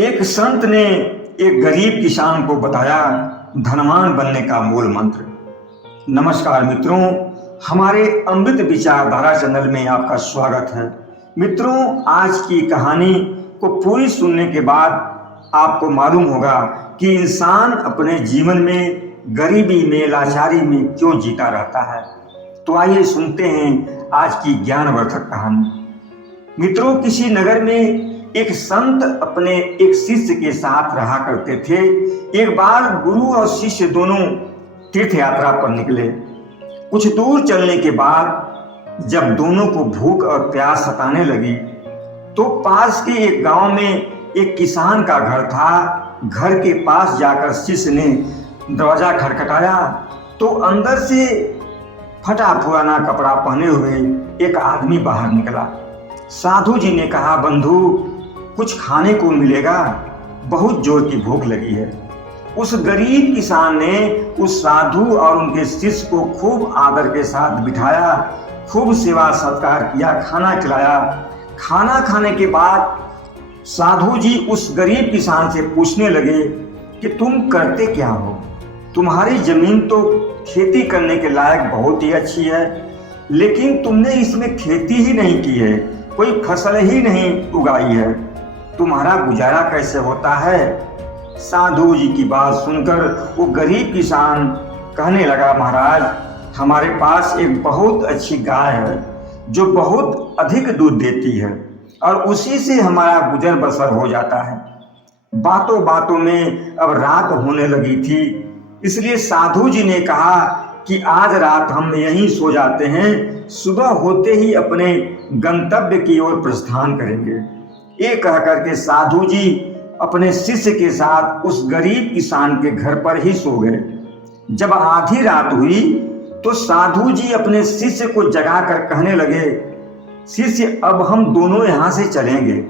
एक संत ने एक गरीब किसान को बताया धनवान बनने का मूल मंत्र। नमस्कार मित्रों, हमारे अमृत विचारधारा चैनल में आपका स्वागत है। मित्रों, आज की कहानी को पूरी सुनने के बाद आपको मालूम होगा कि इंसान अपने जीवन में गरीबी में, लाचारी में क्यों जीता रहता है। तो आइए सुनते हैं आज की ज्ञानवर्धक कहानी। मित्रों, किसी नगर में एक संत अपने एक शिष्य के साथ रहा करते थे। एक बार गुरु और शिष्य दोनों तीर्थ यात्रा पर निकले। कुछ दूर चलने के बाद जब दोनों को भूख और प्यास सताने लगी तो पास के एक गांव में एक किसान का घर था। घर के पास जाकर शिष्य ने दरवाजा खटखटाया तो अंदर से फटा पुराना कपड़ा पहने हुए एक आदमी बाहर निकला। साधु जी ने कहा, बंधु कुछ खाने को मिलेगा, बहुत जोर की भूख लगी है। उस गरीब किसान ने उस साधु और उनके शिष्य को खूब आदर के साथ बिठाया, खूब सेवा सत्कार किया, खाना खिलाया। खाना खाने के बाद साधु जी उस गरीब किसान से पूछने लगे कि तुम करते क्या हो? तुम्हारी जमीन तो खेती करने के लायक बहुत ही अच्छी है, लेकिन तुमने इसमें खेती ही नहीं की है, कोई फसल ही नहीं उगाई है, तुम्हारा गुजारा कैसे होता है? साधु जी की बात सुनकर वो गरीब किसान कहने लगा, महाराज हमारे पास एक बहुत अच्छी गाय है जो बहुत अधिक दूध देती है और उसी से हमारा गुजर बसर हो जाता है। बातों बातों में अब रात होने लगी थी, इसलिए साधु जी ने कहा कि आज रात हम यहीं सो जाते हैं, सुबह होते ही अपने गंतव्य की ओर प्रस्थान करेंगे। ये कहकर के साधु जी अपने शिष्य के साथ उस गरीब किसान के घर पर ही सो गए। जब आधी रात हुई तो साधु जी अपने शिष्य को जगाकर कहने लगे, शिष्य अब हम दोनों यहाँ से चलेंगे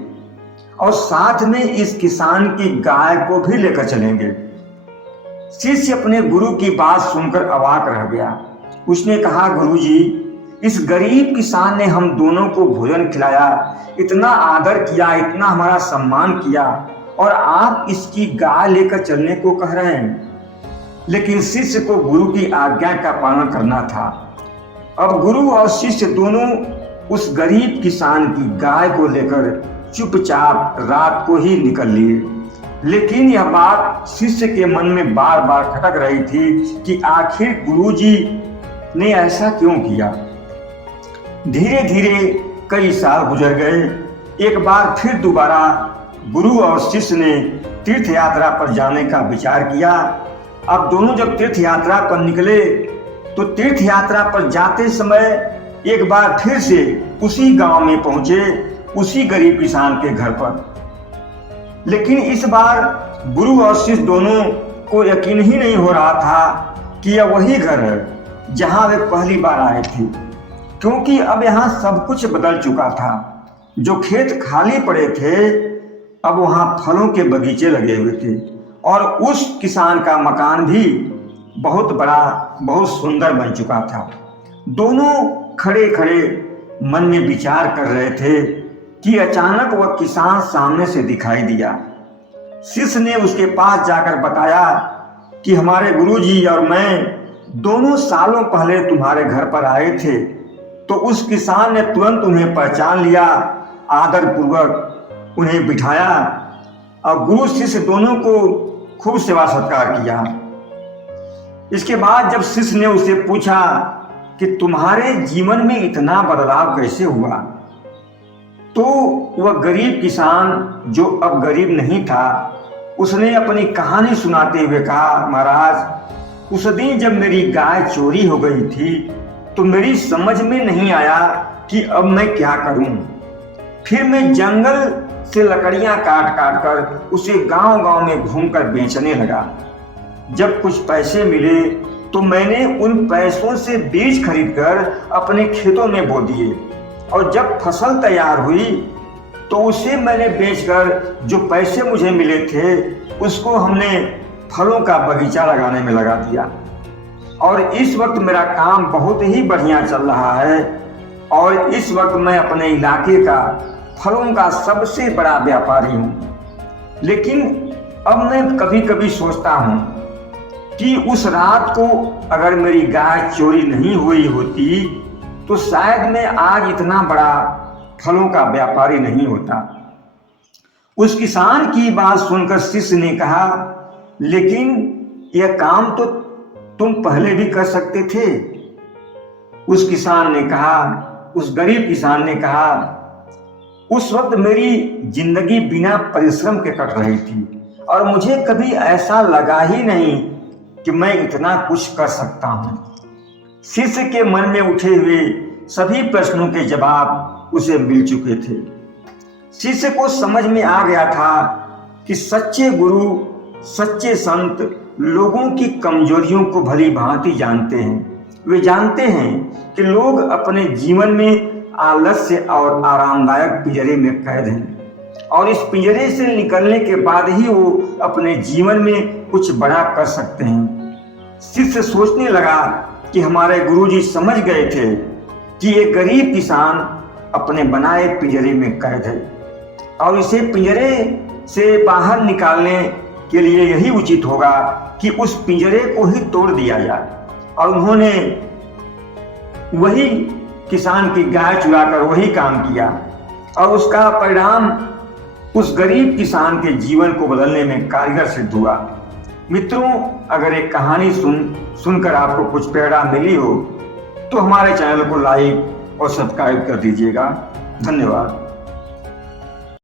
और साथ में इस किसान की गाय को भी लेकर चलेंगे। शिष्य अपने गुरु की बात सुनकर अवाक रह गया। उसने कहा, गुरुजी, इस गरीब किसान ने हम दोनों को भोजन खिलाया, इतना आदर किया, इतना हमारा सम्मान किया, और आप इसकी गाय लेकर चलने को कह रहे हैं। लेकिन शिष्य को गुरु की आज्ञा का पालन करना था। अब गुरु और शिष्य दोनों उस गरीब किसान की गाय को लेकर चुपचाप रात को ही निकल लिए। लेकिन यह बात शिष्य के मन में बार बार खटक रही थी कि आखिर गुरुजी ने ऐसा क्यों किया। धीरे धीरे कई साल गुजर गए। एक बार फिर दोबारा गुरु और शिष्य ने तीर्थ यात्रा पर जाने का विचार किया। अब दोनों जब तीर्थ यात्रा पर निकले तो तीर्थ यात्रा पर जाते समय एक बार फिर से उसी गांव में पहुंचे, उसी गरीब किसान के घर पर। लेकिन इस बार गुरु और शिष्य दोनों को यकीन ही नहीं हो रहा था कि यह वही घर है जहां वे पहली बार आए थे, क्योंकि अब यहाँ सब कुछ बदल चुका था। जो खेत खाली पड़े थे अब वहाँ फलों के बगीचे लगे हुए थे और उस किसान का मकान भी बहुत बड़ा, बहुत सुंदर बन चुका था। दोनों खड़े खड़े मन में विचार कर रहे थे कि अचानक वह किसान सामने से दिखाई दिया। शिष्य ने उसके पास जाकर बताया कि हमारे गुरुजी और मैं दोनों सालों पहले तुम्हारे घर पर आए थे। तो उस किसान ने तुरंत उन्हें पहचान लिया, आदर पूर्वक उन्हें बिठाया और गुरु शिष्य दोनों को खूब सेवा सत्कार किया। इसके बाद जब शिष्य ने उससे पूछा कि तुम्हारे जीवन में इतना बदलाव कैसे हुआ, तो वह गरीब किसान, जो अब गरीब नहीं था, उसने अपनी कहानी सुनाते हुए कहा, महाराज उस दिन जब मेरी गाय चोरी हो गई थी तो मेरी समझ में नहीं आया कि अब मैं क्या करूं। फिर मैं जंगल से लकड़ियां काट काट कर उसे गांव गांव में घूमकर बेचने लगा। जब कुछ पैसे मिले तो मैंने उन पैसों से बीज खरीदकर अपने खेतों में बो दिए और जब फसल तैयार हुई तो उसे मैंने बेचकर जो पैसे मुझे मिले थे उसको हमने फलों का बगीचा लगाने में लगा दिया और इस वक्त मेरा काम बहुत ही बढ़िया चल रहा है और इस वक्त मैं अपने इलाके का फलों का सबसे बड़ा व्यापारी हूँ। लेकिन अब मैं कभी कभी सोचता हूँ कि उस रात को अगर मेरी गाय चोरी नहीं हुई होती तो शायद मैं आज इतना बड़ा फलों का व्यापारी नहीं होता। उस किसान की बात सुनकर शिष्य ने कहा, लेकिन यह काम तो तुम पहले भी कर सकते थे। उस किसान ने कहा, उस गरीब किसान ने कहा, उस वक्त मेरी जिंदगी बिना परिश्रम के कट रही थी और मुझे कभी ऐसा लगा ही नहीं कि मैं इतना कुछ कर सकता हूं। शिष्य के मन में उठे हुए सभी प्रश्नों के जवाब उसे मिल चुके थे। शिष्य को समझ में आ गया था कि सच्चे गुरु, सच्चे संत लोगों की कमजोरियों को भली भांति जानते हैं। वे जानते हैं कि लोग अपने जीवन में आलस्य और आरामदायक पिंजरे में कैद हैं और इस पिंजरे से निकलने के बाद ही वो अपने जीवन में कुछ बड़ा कर सकते हैं। शिष्य सोचने लगा कि हमारे गुरुजी समझ गए थे कि एक गरीब किसान अपने बनाए पिंजरे में कैद है और इसे पिंजरे से बाहर निकालने के लिए यही उचित होगा कि उस पिंजरे को ही तोड़ दिया जाए। और उन्होंने वही किसान की गाय चुराकर वही काम किया और उसका परिणाम उस गरीब किसान के जीवन को बदलने में कारगर सिद्ध हुआ। मित्रों, अगर एक कहानी सुनकर आपको कुछ प्रेरणा मिली हो तो हमारे चैनल को लाइक और सब्सक्राइब कर दीजिएगा। धन्यवाद।